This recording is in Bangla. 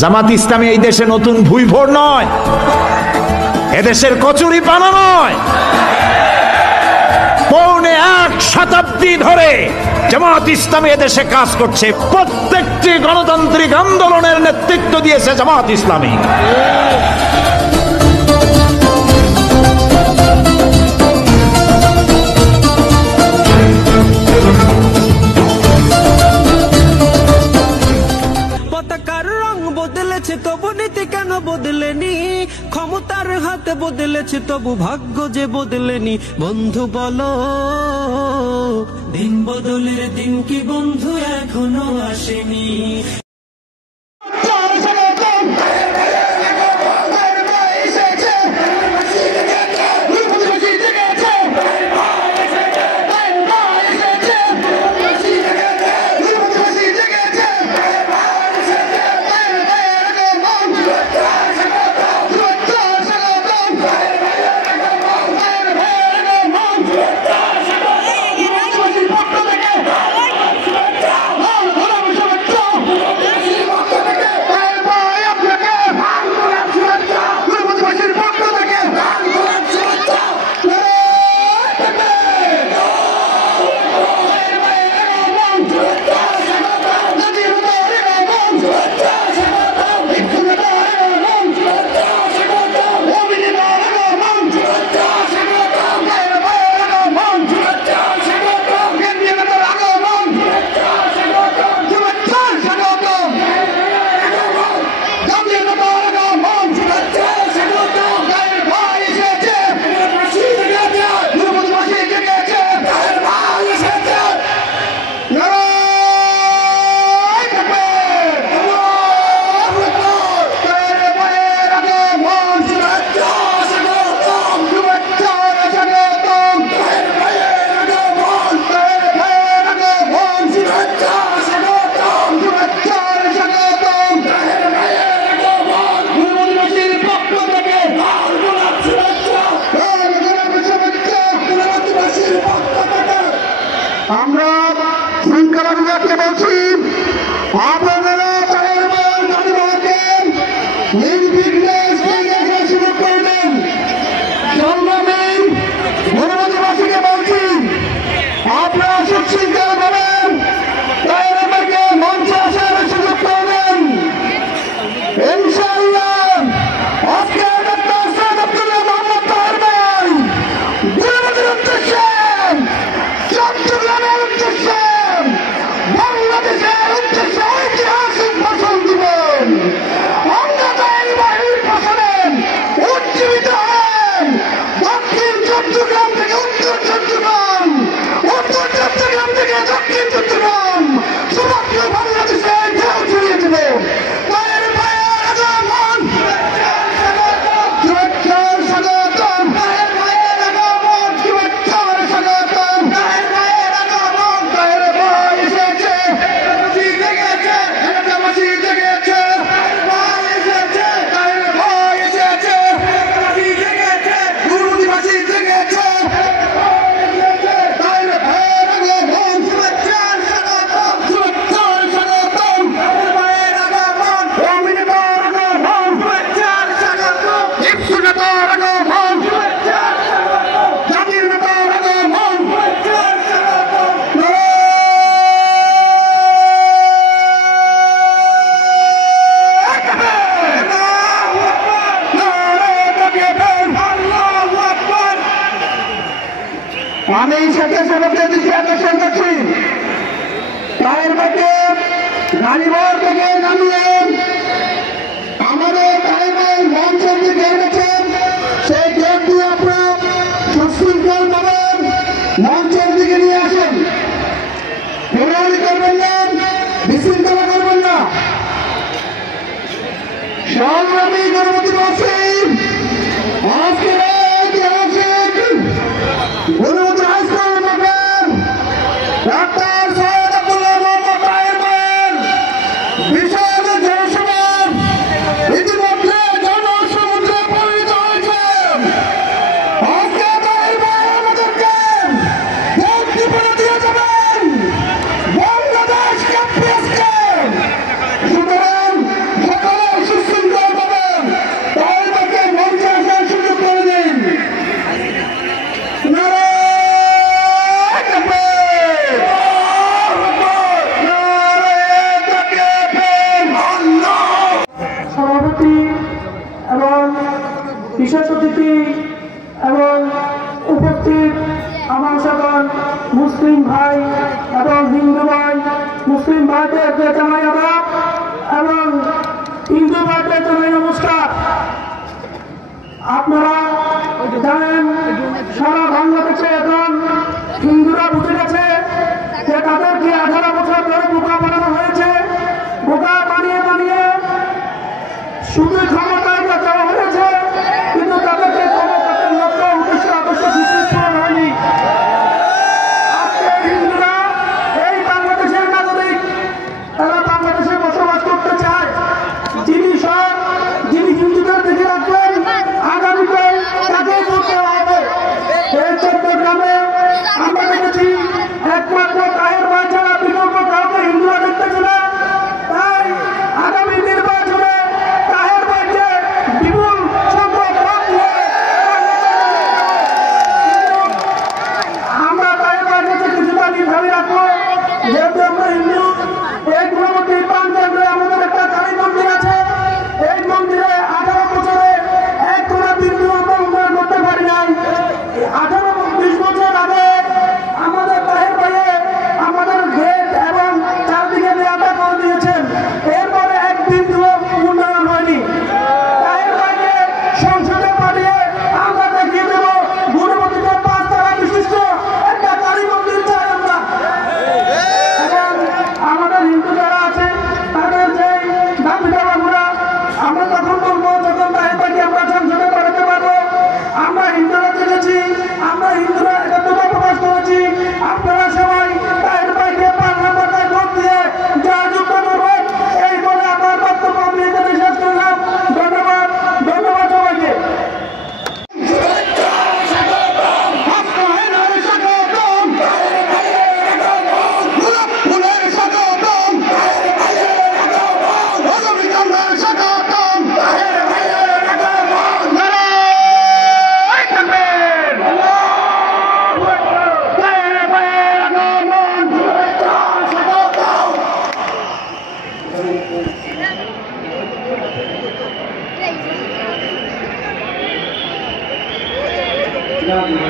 জামাত ইসলামী এই দেশে নতুন ভুইভোর নয়, এদেশের কচুরি পানা নয়। পৌনে 1 শতাব্দী ধরে জামাত ইসলামী এদেশে কাজ করছে। প্রত্যেকটি গণতান্ত্রিক আন্দোলনের নেতৃত্ব দিয়েছে জামাত ইসলামী। পতাকার রং বদলেছে তবু নীতি কেন বদলেনি, ক্ষমতার হাতে বদলেছে তবু ভাগ্য যে বদলেনি। বন্ধু বলো দিন বদলের দিন কি বন্ধু এখনো আসেনি? আমরা শৃঙ্খলা বিভাগকে বলছি, আপনারা নির্বিঘ্নে শুরু করবেন। সংগ্রামী অনুমতিবাসীকে বলছি, আপনারা সুশৃঙ্খল ভাবেন আমাকে মঞ্চে আসার সুযোগ করবেন। ইনশাআল্লাহ আজকে চট্টগ্রামের উদ্দেশ্যে বাংলাদেশের উদ্দেশ্যে ঐতিহাসিক ভাষণ দিবেন। অঙ্গদায়ী বাহিনীর ভাষণে উজ্জীবিত হন দক্ষিণ চট্টগ্রাম থেকে উত্তর চট্টগ্রাম, উত্তর চট্টগ্রাম থেকে দক্ষিণ চট্টগ্রাম, সমগ্র বাংলাদেশে ঢেউ ছড়িয়ে দেবে। আমি স্বেচ্ছাসেবকদের দৃষ্টি আকর্ষণ করছি, তাদের মধ্যে গাড়িবর থেকে নামিয়ে আমাদের গাড়িবর মঞ্চের দিকে এনেছেন। সেই গেট দিয়ে আপনারা সুশৃঙ্খল ভাবে মঞ্চের দিকে নিয়ে আসেন। ঘোরাঘুরি করবেন না, বিশৃঙ্খলা করবেন না। সংগ্রামী অনুমতিবাসী আজকে বাংলাদেশ বিশেষ অতিথি এবং উপস্থিত আমার সকল মুসলিম ভাই এবং হিন্দু ভাই, মুসলিম ভাইদেরকে জানাই আদাব এবং হিন্দু ভাইদের জানাই নমস্কার। আপনারা জানেন সারা বাংলাদেশে এখন হিন্দুরা বুঝে গেছে যে তাদেরকে 18 বছর ধরে বোকা বানানো হয়েছে। বোকা বানিয়ে বানিয়ে শুধু ক্ষমতায় দেওয়া হয়েছে, কিন্তু তাদেরকে কোনো লক্ষ্য উদ্দেশ্য আদর্শ সুচিত হয়নি। আজকে হিন্দুরা এই বাংলাদেশের নাগরিক, তারা বাংলাদেশে বসবাস করতে চায়। যিনি হিন্দুদের দিকে রাখবেন আগামীতে তাকে করতে হবে। এই চট্টগ্রামে আমরা দেখেছি একমাত্র তাহের ভাই ছাড়া বিকল্প কাউকে হিন্দুরা দেখতেছে না। তাই আগামী নির্বাচনে তাহের ভাইকে বিপুল সংখ্যক ভোট দিয়ে আমরা তাহের ভাইয়ের কাছে কিছুটা নির্ধারণ রাখবো। যেহেতু আমরা হিন্দু, এই গুণবতী পাঞ্জাবে আমাদের একটা কালী মন্দির আছে। এই মন্দিরে 18 বছরে এক কোনো বিন্দু আমরা উন্নয়ন করতে পারি নাই। 18-20 বছর আগে আমাদের তাহের ভাইয়ে আমাদের গেট এবং চারদিকে নিরাপদ করে দিয়েছেন, এরপরে এক বিন্দু উন্নয়ন হয়নি। তাহের ভাইকে সংসদে পাঠিয়ে আমরা দেখিয়ে দেব গুণবতীতে 5 তলা বিশিষ্ট একটা কালী মন্দির চাই আমরা। এবং আমাদের হিন্দু যারা আছে তাদের যে দাবি দাবাগুলো আমরা তখন বলবো যখন তাহের ভাইকে আমরা সংসদে পাঠাতে পারবো। আমরা হিন্দুরা জেনেছি, আমরা হিন্দুরা একত্রতা প্রকাশ করেছি। আপনারা সবাই তাহের ভাইকে পার্লামেন্টে ভোট দিয়ে জয়যুক্ত করবেন। এই বলে আমার বক্তব্য আমি এখানে শেষ করলাম। ধন্যবাদ, ধন্যবাদ সবাইকে। Yeah.